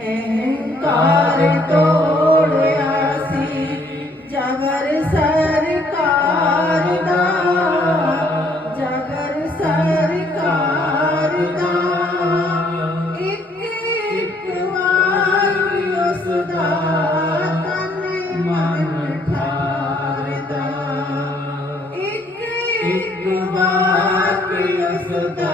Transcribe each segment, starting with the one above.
ਅਹੰਕਾਰ ਤੋੜਿਆ ਸੀ। ਜਗਰ ਸਰਕਾਰ ਦਾ, ਜਗਰ ਸਰਕਾਰ ਦਾ। ਇੱਕ ਇੱਕ ਵਾਰੀ ਉਸ ਦਾ ਤਨ ਮਨ ਠਾਰਦਾ ਇੱਕ ਇੱਕ ਵਾਰੀ ਉਸ ਦਾ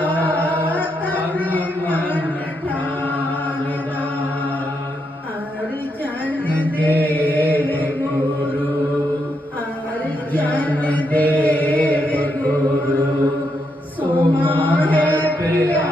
है प्रिया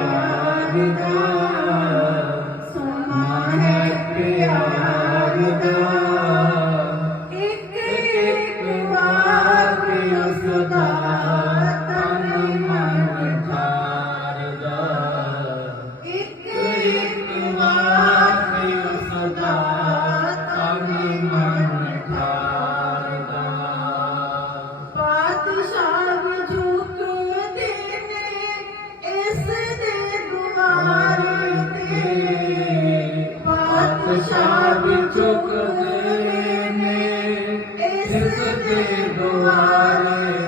दुआरे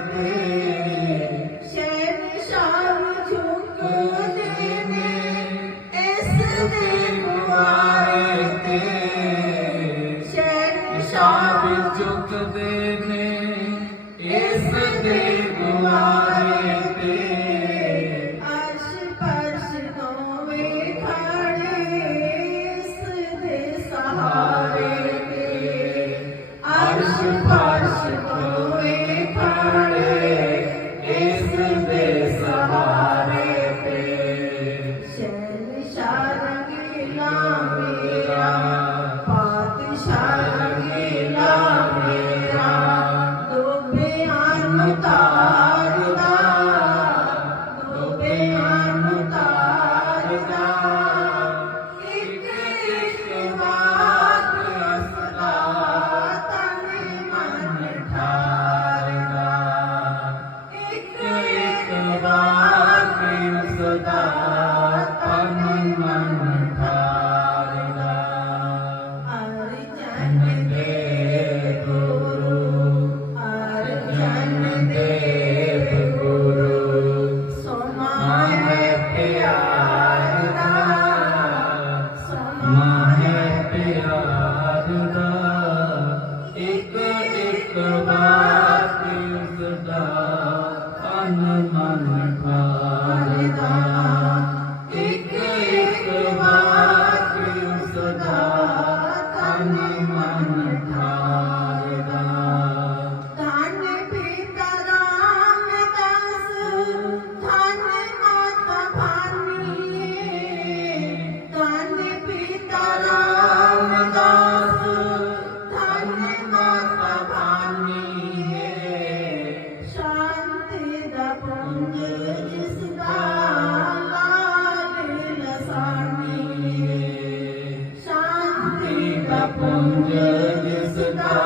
Amém. ਪੁੰਜ ਜਿਸ ਕਾ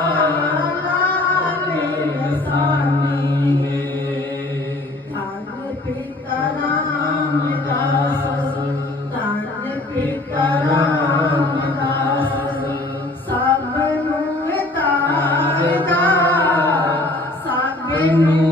ਲਾਗੇ ਰਸਾਨੀ ਹੈ ਧੰਨ ਪਿਤਾ ਰਾਮ ਦਾਸ ਧੰਨ ਪਿਤਾ ਰਾਮ ਦਾਸ ਸਭ ਨੂੰ ਤਾਰਦਾ ਸਭ ਨੂੰ